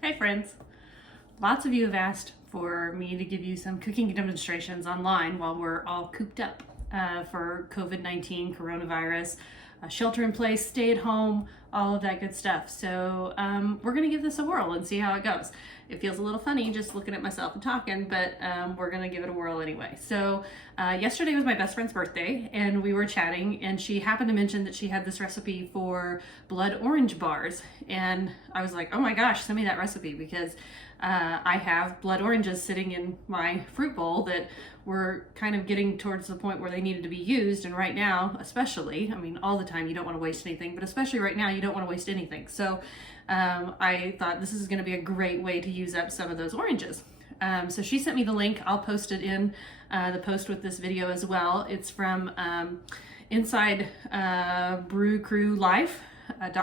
Hi friends! Lots of you have asked for me to give you some cooking demonstrations online while we're all cooped up for COVID-19, coronavirus, shelter in place, stay at home, all of that good stuff. So we're gonna give this a whirl and see how it goes. It feels a little funny just looking at myself and talking, but we're gonna give it a whirl anyway. So yesterday was my best friend's birthday and we were chatting and she happened to mention that she had this recipe for blood orange bars. And I was like, oh my gosh, send me that recipe because I have blood oranges sitting in my fruit bowl that were kind of getting towards the point where they needed to be used. And right now, especially, I mean, all the time you don't want to waste anything, but especially right now, you don't want to waste anything. So I thought this is going to be a great way to use up some of those oranges. So she sent me the link. I'll post it in the post with this video as well. It's from Inside Brew Crew Life.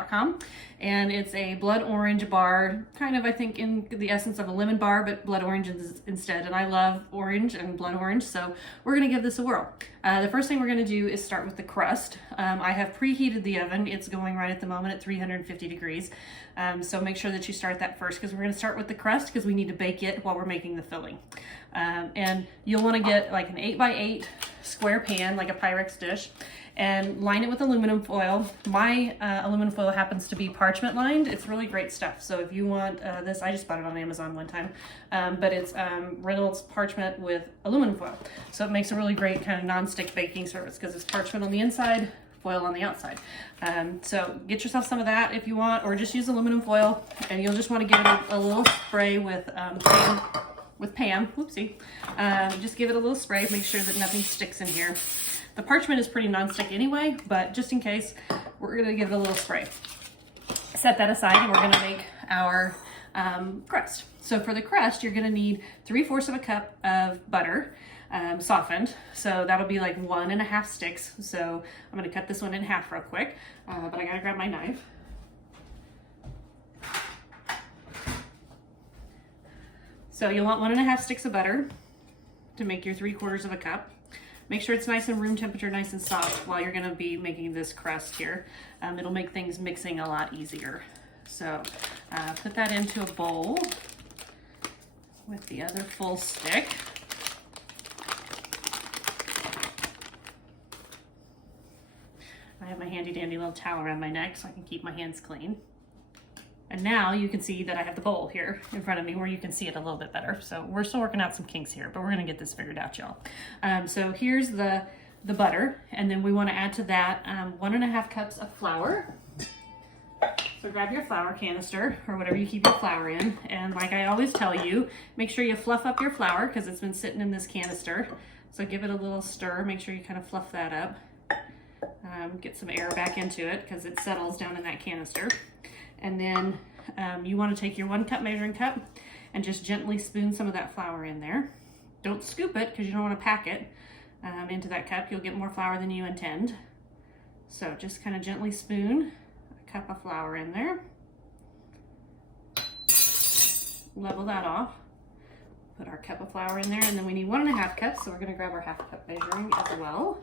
.com, and it's a blood orange bar, kind of I think in the essence of a lemon bar, but blood orange instead. And I love orange and blood orange, so we're gonna give this a whirl. The first thing we're gonna do is start with the crust. I have preheated the oven. It's going right at the moment at 350 degrees. So make sure that you start that first because we're gonna start with the crust because we need to bake it while we're making the filling. And you'll wanna get like an 8x8 square pan, like a Pyrex dish, and line it with aluminum foil. My aluminum foil happens to be parchment lined. It's really great stuff. So if you want this, I just bought it on Amazon one time, but it's Reynolds parchment with aluminum foil. So it makes a really great kind of non-stick baking surface because it's parchment on the inside, foil on the outside. So get yourself some of that if you want, or just use aluminum foil, and you'll just want to give it a little spray with Pam, whoopsie. Just give it a little spray, make sure that nothing sticks in here. The parchment is pretty non-stick anyway, but just in case, we're gonna give it a little spray. Set that aside and we're gonna make our crust. So for the crust, you're gonna need 3/4 of a cup of butter, softened. So that'll be like 1.5 sticks. So I'm gonna cut this one in half real quick, but I gotta grab my knife. So you'll want 1.5 sticks of butter to make your 3/4 of a cup. Make sure it's nice and room temperature, nice and soft while you're gonna be making this crust here. It'll make things mixing a lot easier. So put that into a bowl with the other full stick. I have my handy dandy little towel around my neck so I can keep my hands clean. And now you can see that I have the bowl here in front of me where you can see it a little bit better. So we're still working out some kinks here, but we're gonna get this figured out, y'all. So here's the butter, and then we wanna add to that 1.5 cups of flour. So grab your flour canister or whatever you keep your flour in. And like I always tell you, make sure you fluff up your flour because it's been sitting in this canister. So give it a little stir, make sure you kind of fluff that up. Get some air back into it because it settles down in that canister. And then you want to take your 1 cup measuring cup and just gently spoon some of that flour in there. Don't scoop it because you don't want to pack it into that cup. You'll get more flour than you intend. So just kind of gently spoon a cup of flour in there. Level that off. Put our cup of flour in there, and then we need 1.5 cups, so we're going to grab our 1/2 cup measuring as well.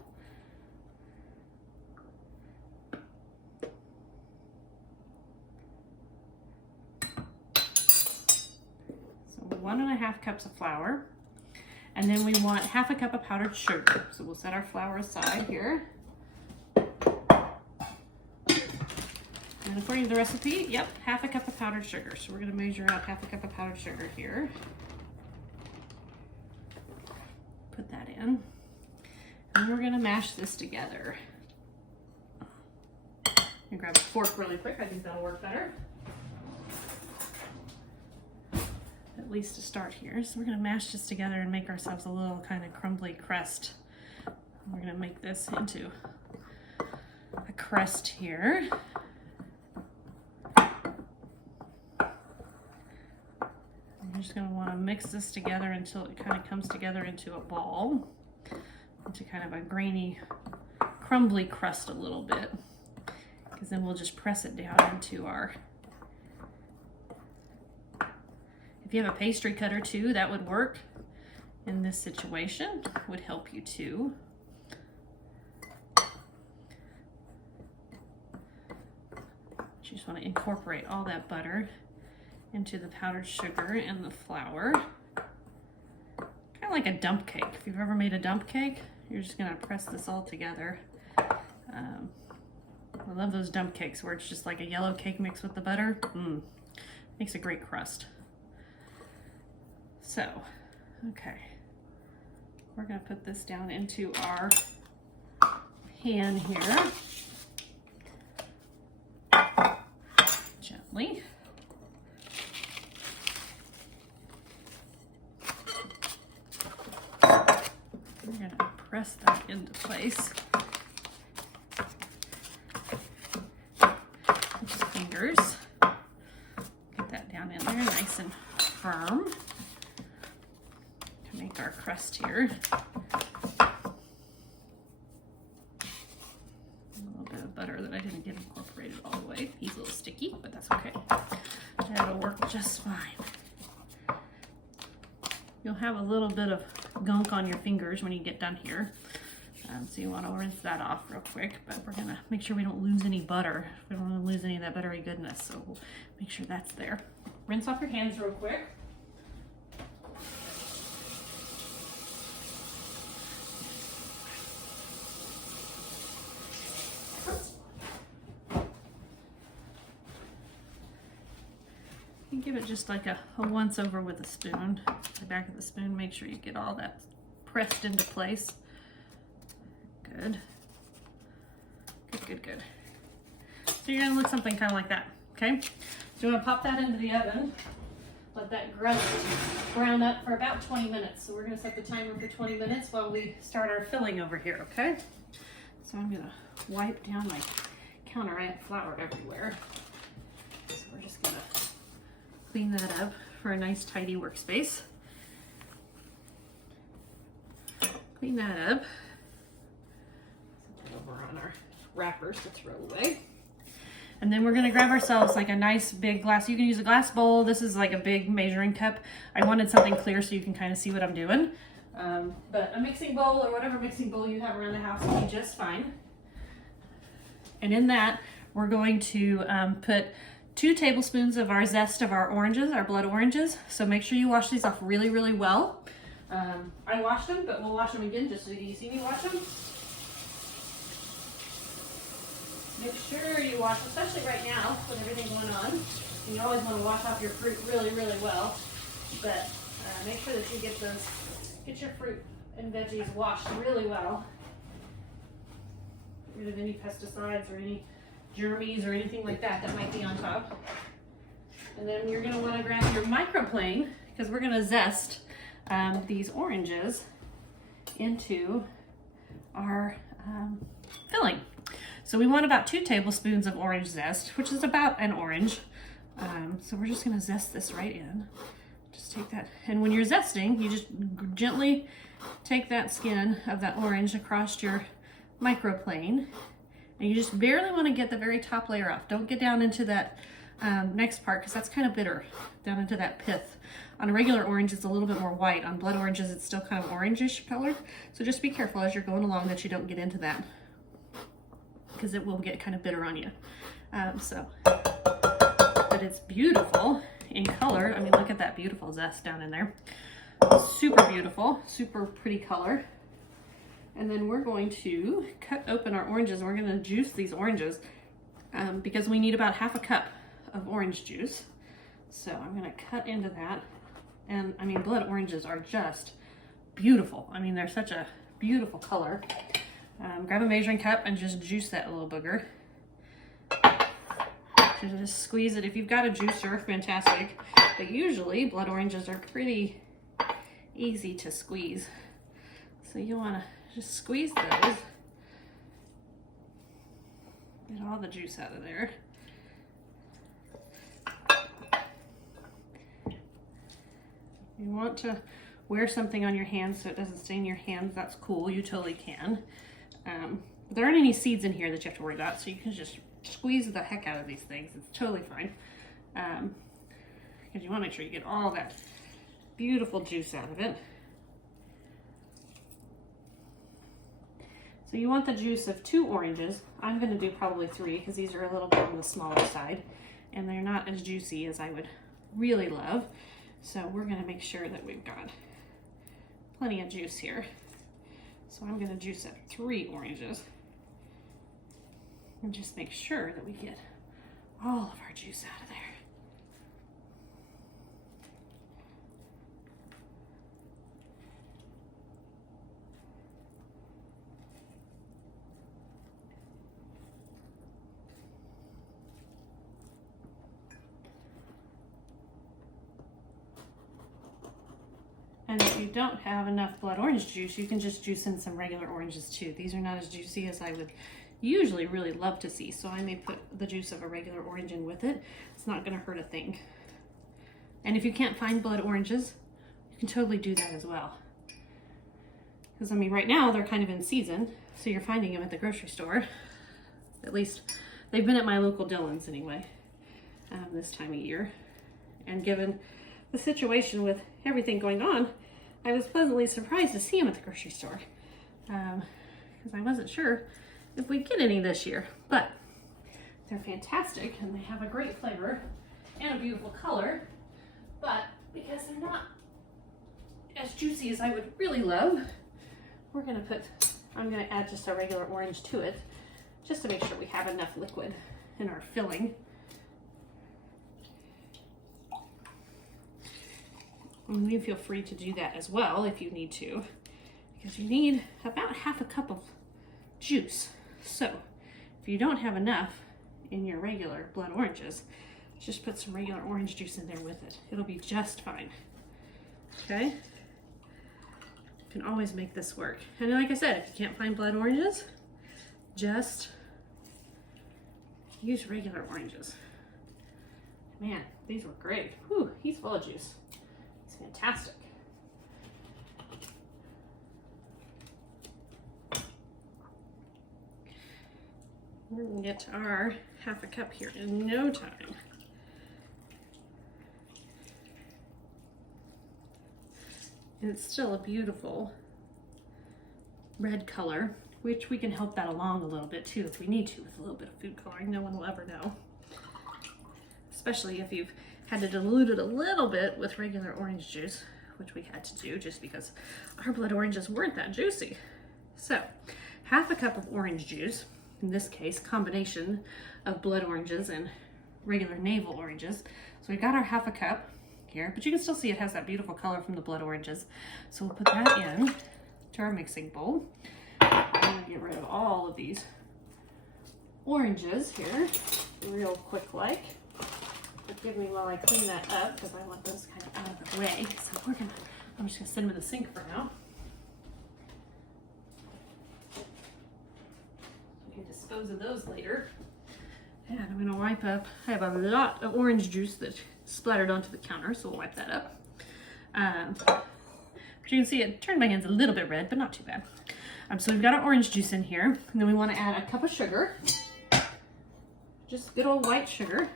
So 1.5 cups of flour. And then we want 1/2 cup of powdered sugar. So we'll set our flour aside here. And according to the recipe, yep, 1/2 cup of powdered sugar. So we're gonna measure out 1/2 cup of powdered sugar here. Put that in. And we're gonna mash this together. And grab a fork really quick. I think that'll work better. At least to start here. So we're gonna mash this together and make ourselves a little kind of crumbly crust. We're gonna make this into a crust here. You're just gonna wanna mix this together until it kind of comes together into a ball, into kind of a grainy, crumbly crust a little bit. Because then we'll just press it down into our, if you have a pastry cutter too, that would work in this situation, would help you too. You just want to incorporate all that butter into the powdered sugar and the flour. Kind of like a dump cake. If you've ever made a dump cake, you're just gonna press this all together. I love those dump cakes where it's just like a yellow cake mixed with the butter. Makes a great crust. So, okay. We're gonna put this down into our pan here. Gently. We're gonna press that into place. Just fingers. Get that down in there nice and firm to make our crust here. A little bit of butter that I didn't get incorporated all the way. He's a little sticky, but that's okay. That'll work just fine. You'll have a little bit of gunk on your fingers when you get done here. So you want to rinse that off real quick, but we're gonna make sure we don't lose any butter. We don't want to lose any of that buttery goodness, so we'll make sure that's there. Rinse off your hands real quick. And give it just like a once over with a spoon. The back of the spoon, make sure you get all that pressed into place. Good. Good, good, good. So you're gonna look something kind of like that, okay? So you wanna pop that into the oven. Let that brown up for about 20 minutes. So we're gonna set the timer for 20 minutes while we start our filling over here, okay? So I'm gonna wipe down my counter. I have flour everywhere. So we're just gonna clean that up for a nice tidy workspace. Clean that up. Over on our wrappers to throw away. And then we're gonna grab ourselves like a nice big glass. You can use a glass bowl. This is like a big measuring cup. I wanted something clear so you can kind of see what I'm doing. But a mixing bowl or whatever mixing bowl you have around the house will be just fine. And in that, we're going to put 2 tablespoons of our zest of our oranges, our blood oranges. So make sure you wash these off really, really well. I washed them, but we'll wash them again just so you see me wash them. Make sure you wash, especially right now with everything going on. And you always want to wash off your fruit really, really well. But make sure that you get your fruit and veggies washed really well. Get rid of any pesticides or any germies or anything like that that might be on top. And then you're going to want to grab your microplane because we're going to zest these oranges into our filling. So we want about 2 tablespoons of orange zest, which is about an orange. So we're just gonna zest this right in. Just take that, and when you're zesting, you just gently take that skin of that orange across your microplane, and you just barely wanna get the very top layer off. Don't get down into that next part, because that's kind of bitter, down into that pith. On a regular orange, it's a little bit more white. On blood oranges, it's still kind of orangish colored. So just be careful as you're going along that you don't get into that, because it will get kind of bitter on you. But it's beautiful in color. I mean, look at that beautiful zest down in there. Super beautiful, super pretty color. And then we're going to cut open our oranges, and we're gonna juice these oranges because we need about ½ cup of orange juice. So I'm gonna cut into that. And I mean, blood oranges are just beautiful. I mean, they're such a beautiful color. Grab a measuring cup and just juice that little booger. Just squeeze it. If you've got a juicer, fantastic. But usually blood oranges are pretty easy to squeeze. So you want to just squeeze those. Get all the juice out of there. You want to wear something on your hands so it doesn't stain your hands. That's cool. You totally can. There aren't any seeds in here that you have to worry about, so you can just squeeze the heck out of these things. It's totally fine. Because you want to make sure you get all that beautiful juice out of it. So you want the juice of 2 oranges. I'm going to do probably 3 because these are a little bit on the smaller side and they're not as juicy as I would really love. So we're gonna make sure that we've got plenty of juice here. So I'm gonna juice up 3 oranges and just make sure that we get all of our juice out of there. And if you don't have enough blood orange juice, you can just juice in some regular oranges too. These are not as juicy as I would usually really love to see, so I may put the juice of a regular orange in with it. It's not gonna hurt a thing. And if you can't find blood oranges, you can totally do that as well. Because I mean, right now they're kind of in season, so you're finding them at the grocery store. At least they've been at my local Dillon's anyway, this time of year. And given the situation with everything going on, I was pleasantly surprised to see them at the grocery store, because I wasn't sure if we'd get any this year, but they're fantastic and they have a great flavor and a beautiful color. But because they're not as juicy as I would really love, I'm gonna add just a regular orange to it, just to make sure we have enough liquid in our filling. And you feel free to do that as well if you need to, because you need about half a cup of juice. So if you don't have enough in your regular blood oranges, just put some regular orange juice in there with it. It'll be just fine. Okay? You can always make this work. And like I said, if you can't find blood oranges, just use regular oranges. Man, these were great. Whew, he's full of juice. It's fantastic. We're gonna get our half a cup here in no time. And it's still a beautiful red color, which we can help that along a little bit too if we need to with a little bit of food coloring. No one will ever know. Especially if you've had to dilute it a little bit with regular orange juice, which we had to do just because our blood oranges weren't that juicy. So, half a cup of orange juice, in this case, combination of blood oranges and regular navel oranges. So we got our half a cup here, but you can still see it has that beautiful color from the blood oranges. So we'll put that in to our mixing bowl. I'm gonna get rid of all of these oranges here, real quick like. Forgive me while I clean that up because I want those kind of out of the way. So I'm just gonna send them in the sink for now. We can dispose of those later. And I'm gonna wipe up, I have a lot of orange juice that splattered onto the counter, so we'll wipe that up. But you can see it turned my hands a little bit red, but not too bad. So we've got our orange juice in here, and then we wanna add a cup of sugar. Just good old white sugar.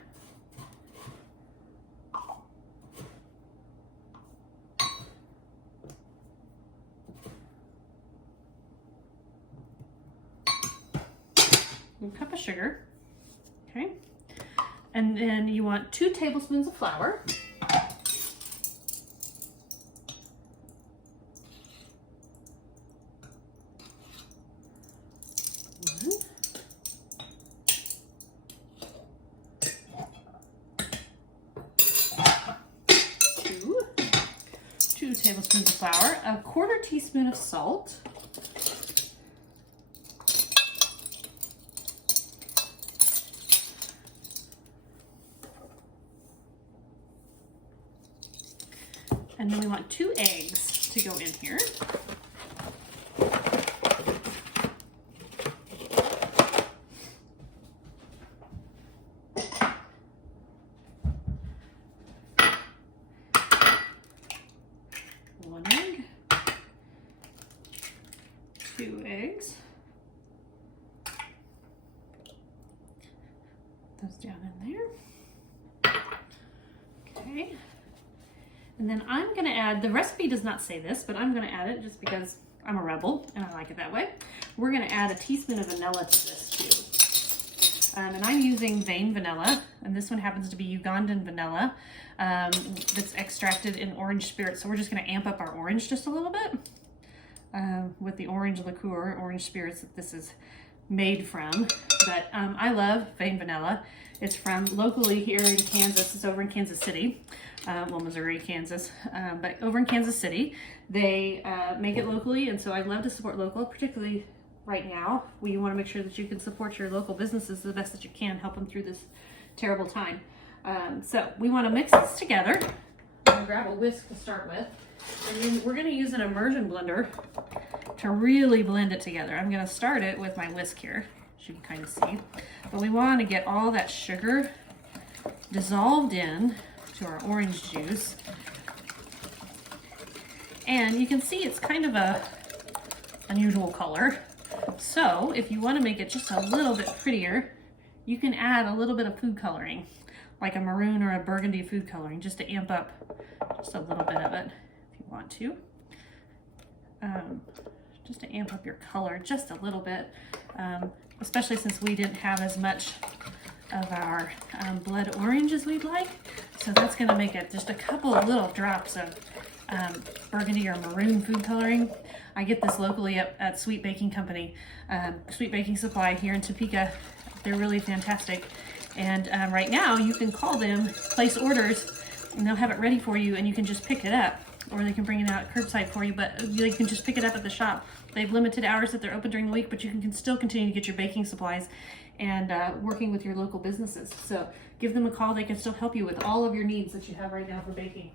A cup of sugar, okay? And then you want 2 tablespoons of flour. Two tablespoons of flour, a 1/4 teaspoon of salt, and then we want 2 eggs to go in here. One egg, 2 eggs. Those down in there. Okay. And then I'm gonna add, the recipe does not say this, but I'm gonna add it just because I'm a rebel and I like it that way. We're gonna add a teaspoon of vanilla to this And I'm using Vein vanilla, and this one happens to be Ugandan vanilla that's extracted in orange spirit. So we're just going to amp up our orange just a little bit with the orange liqueur, orange spirits that this is made from. But I love Vein vanilla. It's from locally here in Kansas. It's over in Kansas City. Well, Missouri, Kansas, but over in Kansas City. They make it locally, and so I love to support local, particularly right now. We want to make sure that you can support your local businesses the best that you can, help them through this terrible time. So we want to mix this together. I'm going to grab a whisk to start with, and then we're going to use an immersion blender to really blend it together. I'm going to start it with my whisk here, as you can kind of see, but we want to get all that sugar dissolved in to our orange juice. And you can see it's kind of a unusual color. So if you want to make it just a little bit prettier, you can add a little bit of food coloring, like a maroon or a burgundy food coloring, just to amp up just a little bit of it if you want to. Just to amp up your color just a little bit, especially since we didn't have as much of our blood orange as we'd like. So that's going to make it just a couple of little drops of burgundy or maroon food coloring. I get this locally at Sweet Baking Company, Sweet Baking Supply here in Topeka. They're really fantastic. And right now you can call them, place orders, and they'll have it ready for you, and you can just pick it up, or they can bring it out curbside for you, but you can just pick it up at the shop. They have limited hours that they're open during the week, but you can still continue to get your baking supplies and working with your local businesses. So give them a call. They can still help you with all of your needs that you have right now for baking.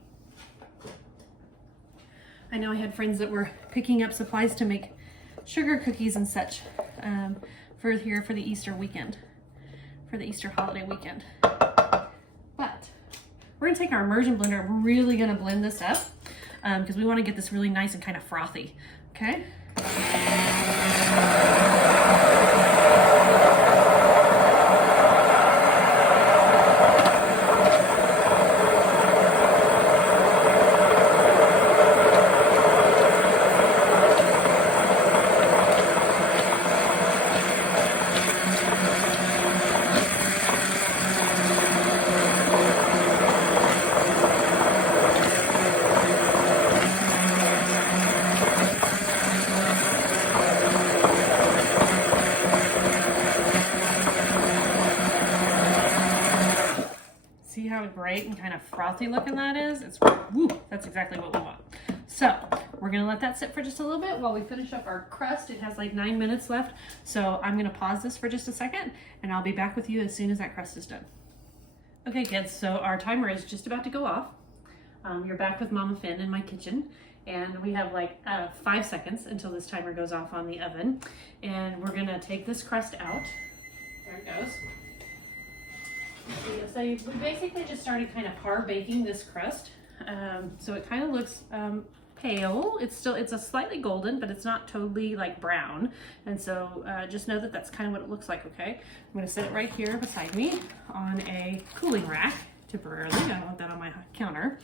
I know I had friends that were picking up supplies to make sugar cookies and such for the Easter weekend, for the Easter holiday weekend. But we're gonna take our immersion blender. We're really gonna blend this up because we want to get this really nice and kind of frothy. Okay. See how great and kind of frothy looking that is? It's woo, that's exactly what we want. So we're gonna let that sit for just a little bit while we finish up our crust. It has like 9 minutes left. So I'm gonna pause this for just a second, and I'll be back with you as soon as that crust is done. Okay kids, so our timer is just about to go off. You're back with MamaFin in my kitchen, and we have like 5 seconds until this timer goes off on the oven. And we're gonna take this crust out. There it goes. So we basically just started kind of par baking this crust. So it kind of looks pale. It's a slightly golden, but it's not totally like brown. And so just know that that's kind of what it looks like, okay? I'm gonna set it right here beside me on a cooling rack temporarily. I don't want that on my counter.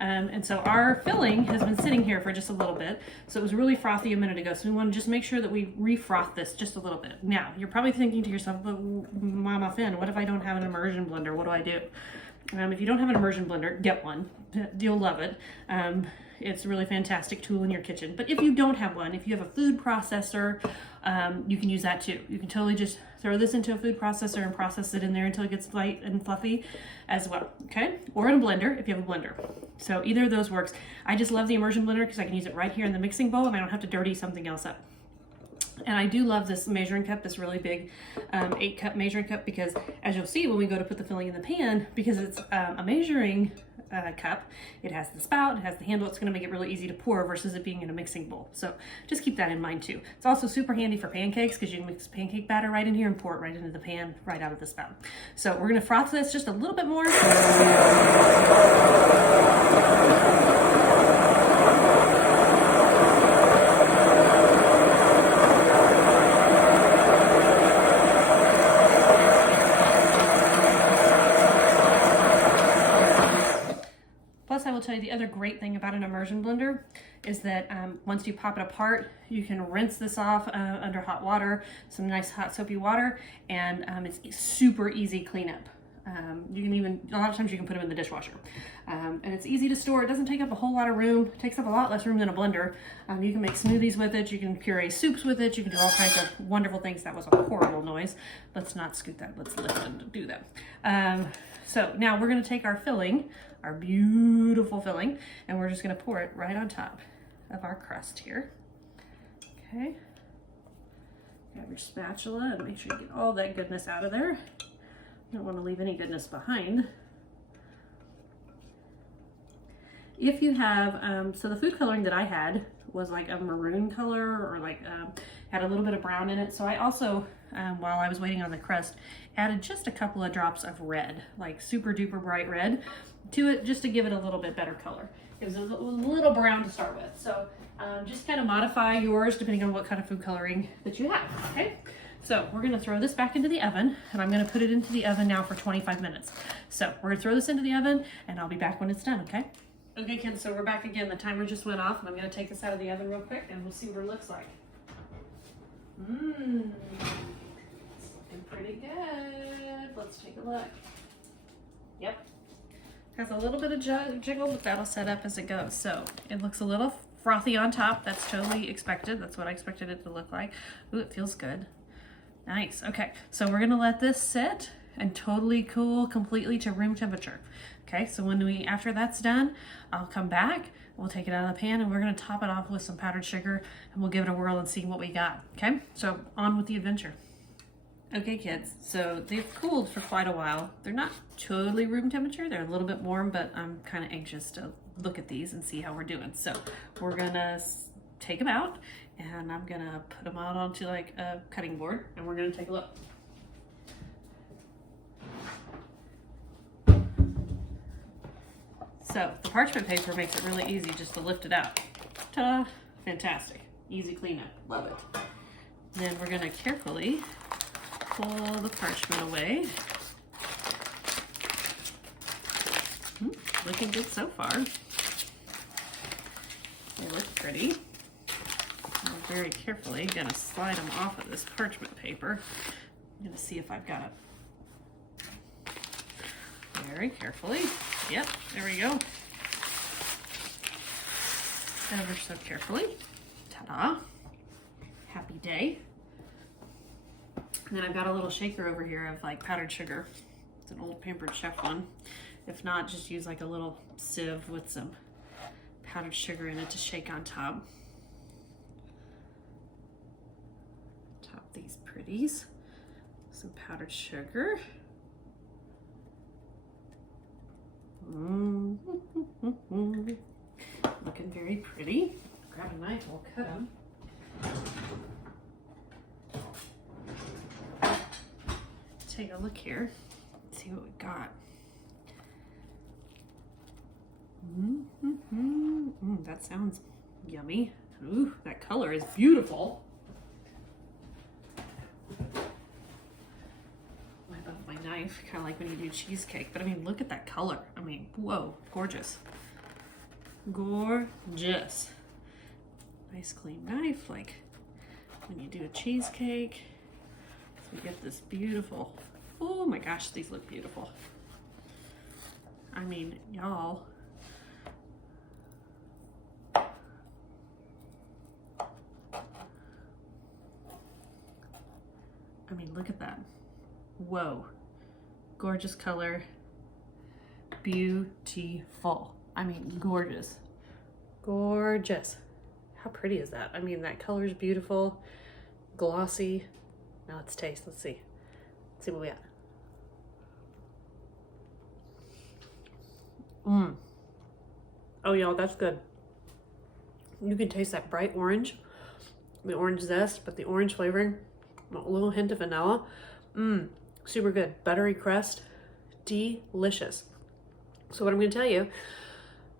And so our filling has been sitting here for just a little bit. So it was really frothy a minute ago. So we want to just make sure that we refroth this just a little bit. Now, you're probably thinking to yourself, but MamaFin, what if I don't have an immersion blender? What do I do? If you don't have an immersion blender, get one. You'll love it. It's a really fantastic tool in your kitchen. But if you don't have one, if you have a food processor, you can use that too. You can totally just throw this into a food processor and process it in there until it gets light and fluffy as well, okay? Or in a blender if you have a blender. So either of those works. I just love the immersion blender because I can use it right here in the mixing bowl and I don't have to dirty something else up. And I do love this measuring cup, this really big 8-cup measuring cup, because as you'll see when we go to put the filling in the pan, because it's a measuring cup, it has the spout, it has the handle, it's going to make it really easy to pour versus it being in a mixing bowl. So just keep that in mind too. It's also super handy for pancakes because you can mix pancake batter right in here and pour it right into the pan, right out of the spout. So we're going to froth this just a little bit more. will tell you the other great thing about an immersion blender is that once you pop it apart, you can rinse this off under hot water, some nice hot soapy water, and it's super easy cleanup. You can even, a lot of times you can put them in the dishwasher. And it's easy to store. It doesn't take up a whole lot of room. It takes up a lot less room than a blender. You can make smoothies with it. You can puree soups with it. You can do all kinds of wonderful things. That was a horrible noise. Let's not scoot that. Let's lift and do that. So now we're gonna take our filling, our beautiful filling, and we're just gonna pour it right on top of our crust here. Okay. Grab your spatula and make sure you get all that goodness out of there. You don't want to leave any goodness behind. If you have, so the food coloring that I had was like a maroon color, or like had a little bit of brown in it. So I also, while I was waiting on the crust, added just a couple of drops of red, like super duper bright red, to it, just to give it a little bit better color. It was a little brown to start with. So just kind of modify yours depending on what kind of food coloring that you have, okay? So we're gonna throw this back into the oven, and I'm gonna put it into the oven now for 25 minutes. So we're gonna throw this into the oven, and I'll be back when it's done, okay? Okay, kids, so we're back again. The timer just went off, and I'm gonna take this out of the oven real quick, and we'll see what it looks like. It's looking pretty good. Let's take a look. Yep. Has a little bit of jiggle, but that'll set up as it goes. So it looks a little frothy on top. That's totally expected. That's what I expected it to look like. Ooh, it feels good. Nice. Okay, so we're gonna let this sit and totally cool completely to room temperature. Okay, so after that's done, I'll come back, we'll take it out of the pan, and we're gonna top it off with some powdered sugar, and we'll give it a whirl and see what we got. Okay, so on with the adventure. Okay, kids, so they've cooled for quite a while. They're not totally room temperature, they're a little bit warm, but I'm kind of anxious to look at these and see how we're doing. So we're gonna take them out, and I'm gonna put them out onto like a cutting board, and we're gonna take a look. So the parchment paper makes it really easy just to lift it out. Ta-da! Fantastic. Easy cleanup. Love it. Then we're gonna carefully pull the parchment away. Looking good so far. They look pretty. I'm very carefully gonna slide them off of this parchment paper. I'm gonna see if I've got it. Very carefully. Yep, there we go. Ever so carefully. Ta-da. Happy day. And then I've got a little shaker over here of like powdered sugar. It's an old Pampered Chef one. If not, just use like a little sieve with some powdered sugar in it to shake on top. Top these pretties. Some powdered sugar. Looking very pretty. Grab a knife, we'll cut them. Take a look here, see what we got. That sounds yummy. Ooh, that color is beautiful. I love my knife, kind of like when you do cheesecake, but I mean, look at that color. I mean, whoa, gorgeous. Gorgeous. Nice clean knife, like when you do a cheesecake. So we get this beautiful, oh my gosh, these look beautiful. I mean, y'all. I mean, look at that. Whoa. Gorgeous color. Beautiful. I mean, gorgeous. Gorgeous. How pretty is that? I mean, that color is beautiful. Glossy. Now let's taste. Let's see. Let's see what we got. Oh, y'all, that's good. You can taste that bright orange. The orange zest, but the orange flavoring. A little hint of vanilla. Super good. Buttery crust. Delicious. So what I'm going to tell you,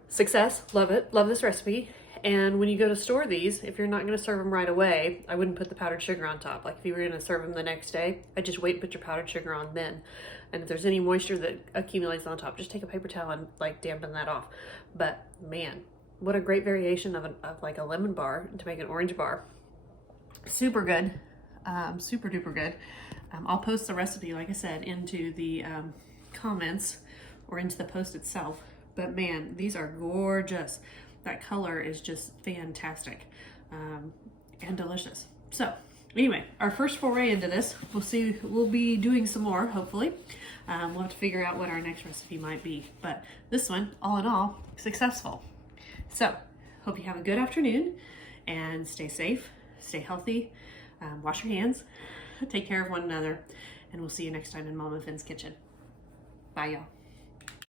success. Love it. Love this recipe. And when you go to store these, if you're not going to serve them right away, I wouldn't put the powdered sugar on top. Like if you were going to serve them the next day, I'd just wait and put your powdered sugar on then. And if there's any moisture that accumulates on top, just take a paper towel and like dampen that off. But man, what a great variation of like a lemon bar to make an orange bar. Super good, super duper good. I'll post the recipe, like I said, into the comments or into the post itself. But man, these are gorgeous. That color is just fantastic and delicious. So anyway, our first foray into this, we'll be doing some more, hopefully. We'll have to figure out what our next recipe might be. But this one, all in all, successful. So hope you have a good afternoon and stay safe, stay healthy, wash your hands, take care of one another, and we'll see you next time in Mama Fin's kitchen. Bye, y'all.